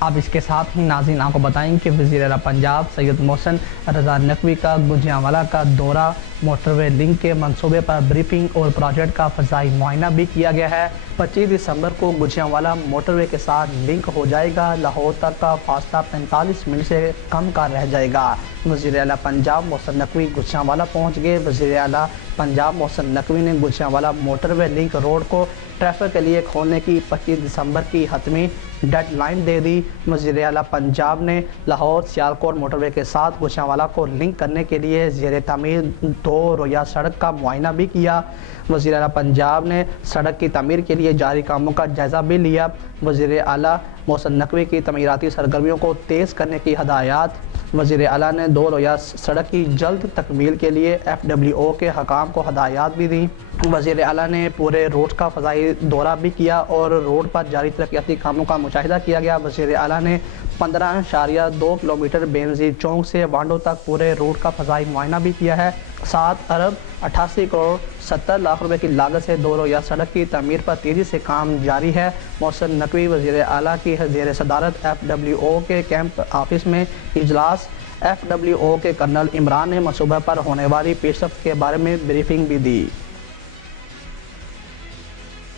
اب اس کے ساتھ ہی ناظرین آپ کو بتائیں کہ وزیر اعلیٰ پنجاب سید محسن رضا نقوی کا گوجرانوالہ کا دورہ، موٹر وے لنک کے منصوبے پر بریفنگ اور پروجیکٹ کا فضائی معائنہ بھی کیا گیا ہے۔ 25 دسمبر کو گوجرانوالہ موٹر وے کے ساتھ لنک ہو جائے گا، لاہور تک کا فاصلہ 45 منٹ سے کم کا رہ جائے گا۔ وزیر اعلیٰ پنجاب محسن نقوی گوجرانوالہ پہنچ گئے۔ وزیر اعلیٰ پنجاب محسن نقوی نے گوجرانوالہ موٹر وے لنک روڈ کو ٹریفک کے لیے کھولنے کی 25 دسمبر کی حتمی ڈیڈ لائن دے دی۔ وزیر اعلیٰ پنجاب نے لاہور سیالکوٹ موٹر وے کے ساتھ گوجرانوالہ کو لنک کرنے کے لیے زیر تعمیر 2 رویہ سڑک کا معائنہ بھی کیا۔ وزیر اعلیٰ پنجاب نے سڑک کی تعمیر کے لیے جاری کاموں کا جائزہ بھی لیا۔ وزیر اعلیٰ محسن نقوی کی تعمیراتی سرگرمیوں کو تیز کرنے کی ہدایات۔ وزیر اعلیٰ نے 2 رویہ سڑک کی جلد تکمیل کے لیے FWO کے حکام کو ہدایات بھی دیں۔ وزیر اعلیٰ نے پورے روڈ کا فضائی دورہ بھی کیا اور روڈ پر جاری ترقیاتی کاموں کا مشاہدہ کیا گیا۔ وزیر اعلیٰ نے 15.2 کلومیٹر بینظیر چوک سے وانڈو تک پورے روڈ کا فضائی معائنہ بھی کیا ہے۔ 7 ارب 88 کروڑ 70 لاکھ روپے کی لاگت سے 2 رویہ سڑک کی تعمیر پر تیزی سے کام جاری ہے۔ محسن نقوی وزیر اعلیٰ کی زیر صدارت FWO کے کیمپ آفس میں اجلاس۔ FWO کے کرنل عمران نے منصوبہ پر ہونے والی پیش رفت کے بارے میں بریفنگ بھی دی۔